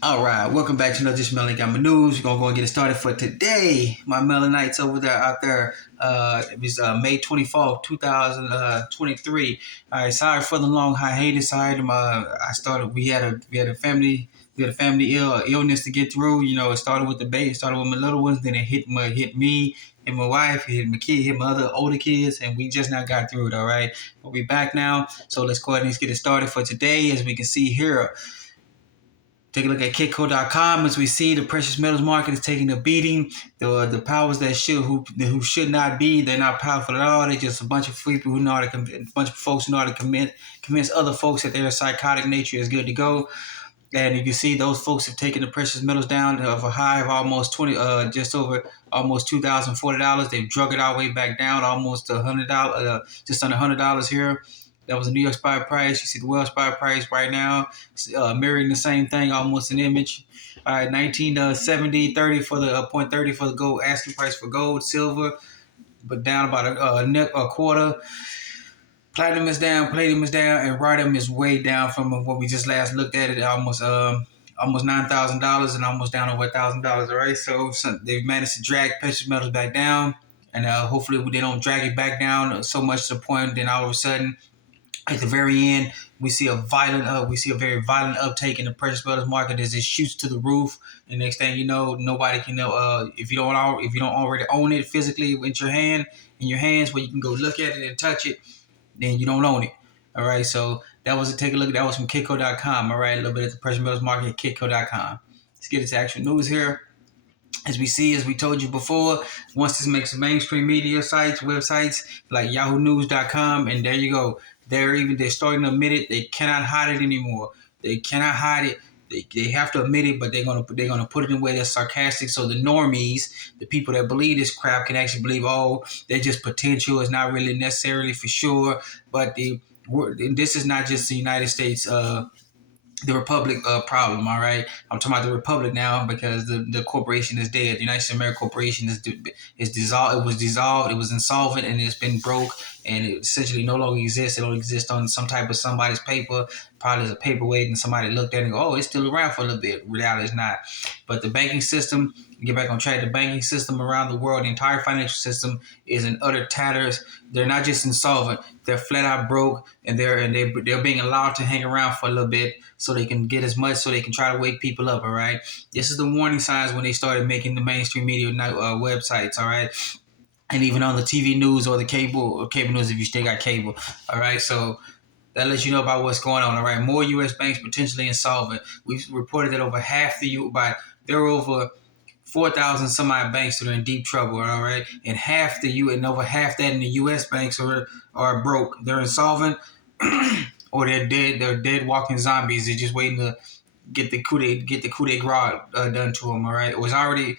All right, welcome back to another edition of Melon Got My News. We're gonna go and get it started for today. My Melanites over there, out there. It was May 24th, 2023. All right, sorry for the long hiatus. I started. We had a family illness to get through. You know, it started with the baby, it started with my little ones, then it hit me and my wife, it hit my kid, hit my other older kids, and we just now got through it. All right, but we back now. So let's go ahead and get it started for today. As we can see here. Take a look at Kitco.com. As we see, the precious metals market is taking a beating. The powers that who should not be, they're not powerful at all. They're just a bunch of people who know how to a bunch of folks who know how to convince other folks that their psychotic nature is good to go. And you can see those folks have taken the precious metals down of a high of almost just over almost $2,040. They've drug it all the way back down, almost $100, just under $100 here. That was a New York spot price. You see the Wells spot price right now, mirroring the same thing, almost an image. All right, 1970, 30 for the 0.30 for the gold asking price for gold, silver, but down about a quarter. Platinum is down, palladium is down, and rhodium is way down from what we just last looked at it. Almost $9,000 and almost down over $1,000. All right, so they've managed to drag precious metals back down, and hopefully they don't drag it back down so much to the point then all of a sudden at the very end, we see a very violent uptake in the precious metals market as it shoots to the roof. And next thing you know, nobody can know if you don't already own it physically in your hands, where you can go look at it and touch it, then you don't own it. All right, so that was a take a look. That was from Kitco.com. All right, a little bit at the precious metals market at Kitco.com. Let's get into actual news here. As we told you before, once this makes mainstream media sites, websites like YahooNews.com, and there you go. They're starting to admit it. They cannot hide it anymore. They cannot hide it. They have to admit it, but they're gonna put it in a way that's sarcastic, so the normies, the people that believe this crap, can actually believe, oh, they're just potential. It's not really necessarily for sure. But this is not just the United States. The Republic problem, all right? I'm talking about the Republic now because the corporation is dead. The United States of America Corporation is dissolved. It was dissolved. It was insolvent, and it's been broke, and it essentially no longer exists. It don't exist on some type of somebody's paper. Probably as a paperweight, and somebody looked at it and go, oh, it's still around for a little bit. Reality is not. But the banking system, get back on track, the banking system around the world, the entire financial system is in utter tatters. They're not just insolvent. They're flat out broke, and they're being allowed to hang around for a little bit so they can get as much, so they can try to wake people up, all right? This is the warning signs when they started making the mainstream media websites, all right? And even on the TV news or the cable news if you still got cable, all right? So that lets you know about what's going on, all right? More U.S. banks potentially insolvent. We've reported that over half there are over 4,000 some odd banks that are in deep trouble, all right? And over half that in the U.S. banks are broke. They're insolvent or they're dead. They're dead walking zombies. They're just waiting to get the coup de grace done to them, all right? Or it's already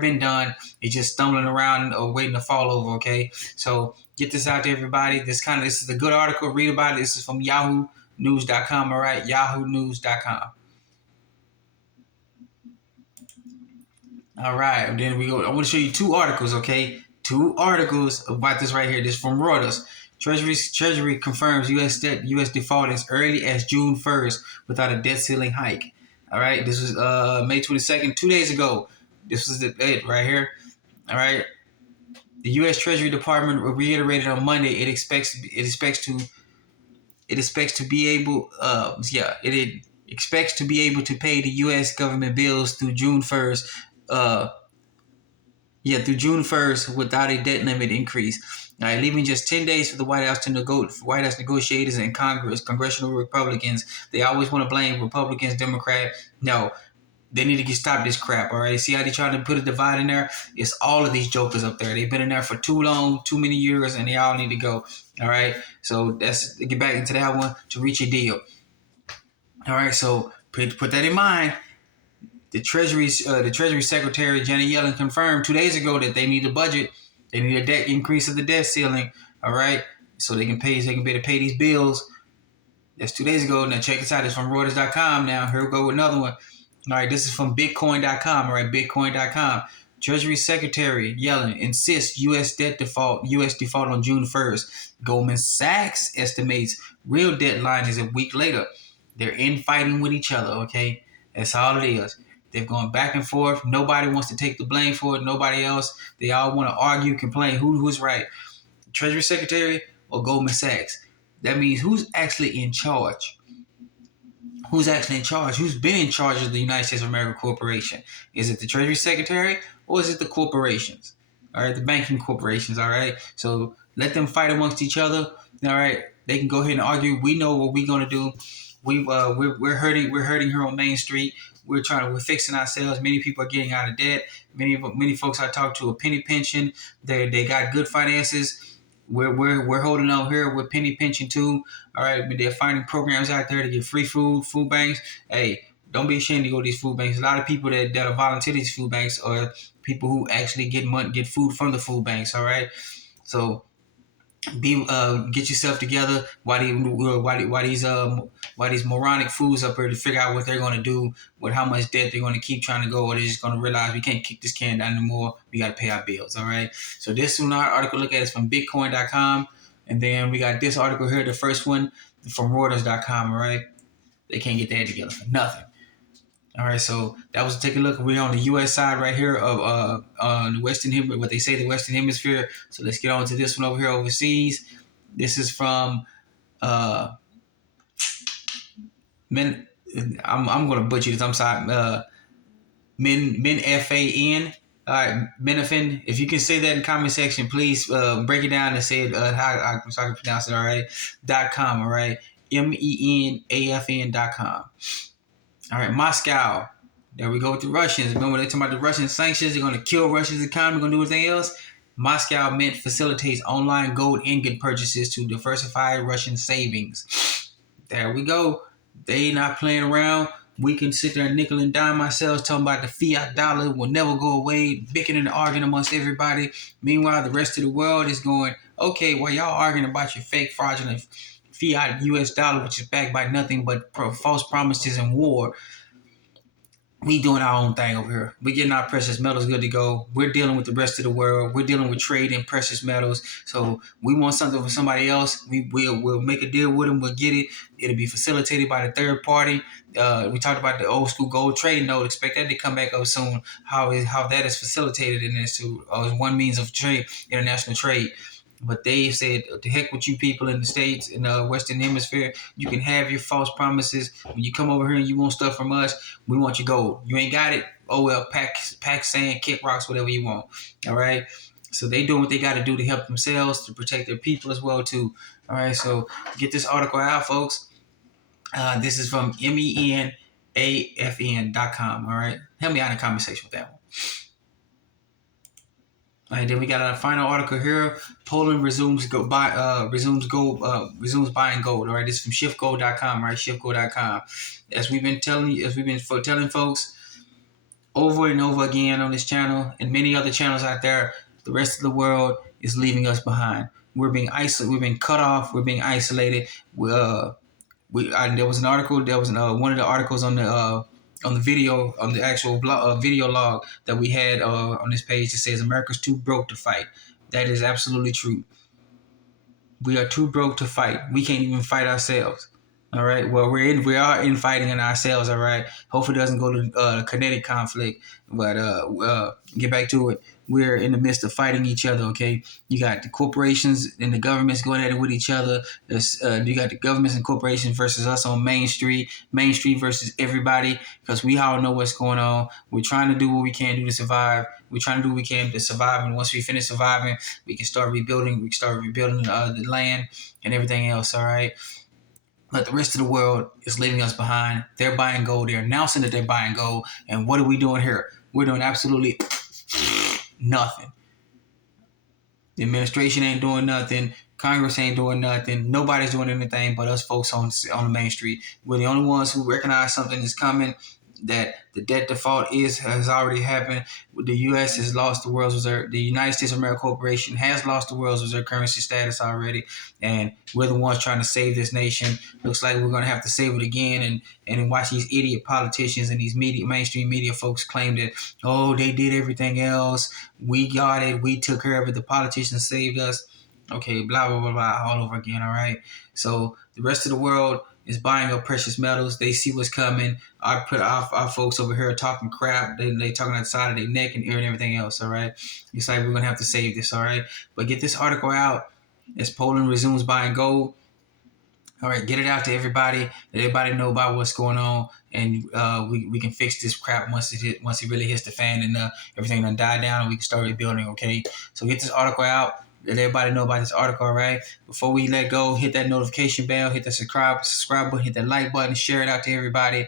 been done. It's just stumbling around or waiting to fall over, okay? So get this out to everybody. This is a good article. Read about it. This is from YahooNews.com, all right? YahooNews.com. All right, then we go. I want to show you two articles, okay? Two articles about this right here. This is from Reuters. Treasury confirms U.S. default as early as June 1st without a debt ceiling hike. All right, this was May 22nd, 2 days ago. This was it right here. All right, the U.S. Treasury Department reiterated on Monday it expects to be able to pay the U.S. government bills through June 1st. Through June 1st without a debt limit increase. All right, leaving just 10 days for the White House negotiators and congressional Republicans. They always want to blame Republicans, Democrat. No, they need to stop this crap, all right? See how they trying to put a divide in there? It's all of these jokers up there. They've been in there for too long, too many years, and they all need to go, all right? So get back into that one to reach a deal. All right, so put that in mind. The Treasury Secretary Janet Yellen confirmed 2 days ago that they need a budget. They need a debt increase of the debt ceiling. All right, so they can be able to pay these bills. That's 2 days ago. Now check this out. It's from Reuters.com. Now here we go with another one. All right, this is from Bitcoin.com. All right, Bitcoin.com. Treasury Secretary Yellen insists U.S. default on June 1st. Goldman Sachs estimates real deadline is a week later. They're infighting with each other. Okay. That's all it is. They're going back and forth. Nobody wants to take the blame for it. Nobody else. They all want to argue, complain. Who's right? Treasury Secretary or Goldman Sachs? That means who's actually in charge? Who's actually in charge? Who's been in charge of the United States of America Corporation? Is it the Treasury Secretary or is it the corporations? All right, the banking corporations. All right, so let them fight amongst each other. All right, they can go ahead and argue. We know what we're gonna do. We're hurting. We're hurting here on Main Street. We're fixing ourselves. Many people are getting out of debt. Many folks I talk to a penny pension. They got good finances. We're holding out here with penny pension too. All right, but they're finding programs out there to get free food banks. Hey, don't be ashamed to go to these food banks. A lot of people that are volunteer to these food banks are people who actually get money, get food from the food banks. All right, so get yourself together. Why these moronic fools up here to figure out what they're going to do with how much debt they're going to keep trying to go, or they're just going to realize we can't kick this can down anymore. We got to pay our bills. All right. So this article look at is from Bitcoin.com, and then we got this article here, the first one from Reuters.com. All right. They can't get that together for nothing. All right, so that was take a look. We're on the U.S. side right here of the Western Hemisphere, what they say the Western Hemisphere. So let's get on to this one over here overseas. This is from Men. I'm gonna butcher this. I'm sorry. Fan. All right, Menafin. If you can say that in the comment section, please break it down and say it how so I can pronounce it. All right. .com. All right. MENAFN.com. All right, Moscow. There we go with the Russians. Remember they're talking about the Russian sanctions. They're going to kill Russia's economy. They're going to do anything else. Moscow Mint facilitates online gold ingot purchases to diversify Russian savings. There we go. They not playing around. We can sit there and nickel and dime ourselves talking about the fiat dollar will never go away, bickering and arguing amongst everybody. Meanwhile, the rest of the world is going, okay, well, y'all arguing about your fake fraudulent fiat US dollar, which is backed by nothing but false promises and war. We doing our own thing over here. We're getting our precious metals good to go. We're dealing with the rest of the world. We're dealing with trade in precious metals. So we want something from somebody else. We'll make a deal with them. We'll get it. It'll be facilitated by the third party. We talked about the old school gold trading note. Expect that to come back up soon. How that is facilitated in this too. One means of trade, international trade. But they said, to heck with you people in the States, in the Western Hemisphere. You can have your false promises. When you come over here and you want stuff from us, we want your gold. You ain't got it? Oh, well, pack sand, kick rocks, whatever you want. All right? So they doing what they got to do to help themselves, to protect their people as well, too. All right? So get this article out, folks. This is from MENAFN.com. All right? Help me out in the comment section with that one. All right, then we got our final article here. Poland resumes buying gold. All right, this is from shiftgold.com. Right, shiftgold.com. As we've been telling folks over and over again on this channel and many other channels out there, the rest of the world is leaving us behind. We're being isolated. We're being cut off. We're being isolated. There was an article. There was one of the articles on the video, on the actual video log that we had on this page that says America's too broke to fight. That is absolutely true. We are too broke to fight. We can't even fight ourselves. All right. Well, we are infighting in ourselves. All right. Hopefully it doesn't go to kinetic conflict. But get back to it. We're in the midst of fighting each other. Okay. You got the corporations and the governments going at it with each other. You got the governments and corporations versus us on Main Street. Main Street versus everybody, because we all know what's going on. We're trying to do what we can do to survive. We're trying to do what we can to survive. And once we finish surviving, we can start rebuilding. We can start rebuilding the land and everything else. All right. But the rest of the world is leaving us behind. They're buying gold. They're announcing that they're buying gold. And what are we doing here? We're doing absolutely nothing. The administration ain't doing nothing. Congress ain't doing nothing. Nobody's doing anything but us folks on the Main Street. We're the only ones who recognize something is coming, that the debt default has already happened. The U.S. has lost the world's reserve. The United States of America Corporation has lost the world's reserve currency status already, and we're the ones trying to save this nation. Looks like we're going to have to save it again, and watch these idiot politicians and these mainstream media folks claim that, oh, they did everything else. We got it. We took care of it. The politicians saved us. Okay, blah, blah, blah, blah, all over again, all right? So the rest of the world is buying up precious metals. They see what's coming. I put our folks over here talking crap. They talking outside of their neck and ear and everything else. All right. It's like we're gonna have to save this. All right. But get this article out as Poland resumes buying gold. All right, get it out to everybody. Let everybody know about what's going on, and we can fix this crap once it really hits the fan and everything done die down, and we can start rebuilding. Okay, so get this article out. Let everybody know about this article. All right. Before we let go, hit that notification bell, hit the subscribe button, hit that like button, share it out to everybody.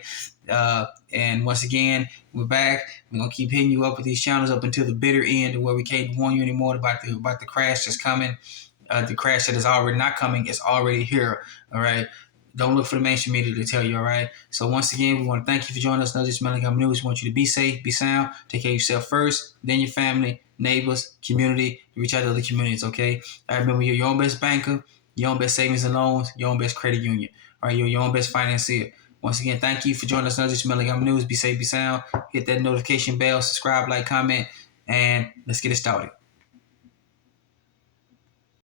And once again, we're back. We're gonna keep hitting you up with these channels up until the bitter end, where we can't warn you anymore about the crash that's coming. The crash that is already not coming is already here. All right. Don't look for the mainstream media to tell you. All right. So once again, we want to thank you for joining us. Another Smelling Gum News. We want you to be safe, be sound, take care of yourself first, then your family, neighbors, community. Reach out to other communities. Okay. I remember you're your own best banker, your own best savings and loans, your own best credit union. All right. You're your own best financier. Once again, thank you for joining us. Another Smelling Gum News. Be safe, be sound. Hit that notification bell, subscribe, like, comment, and let's get it started.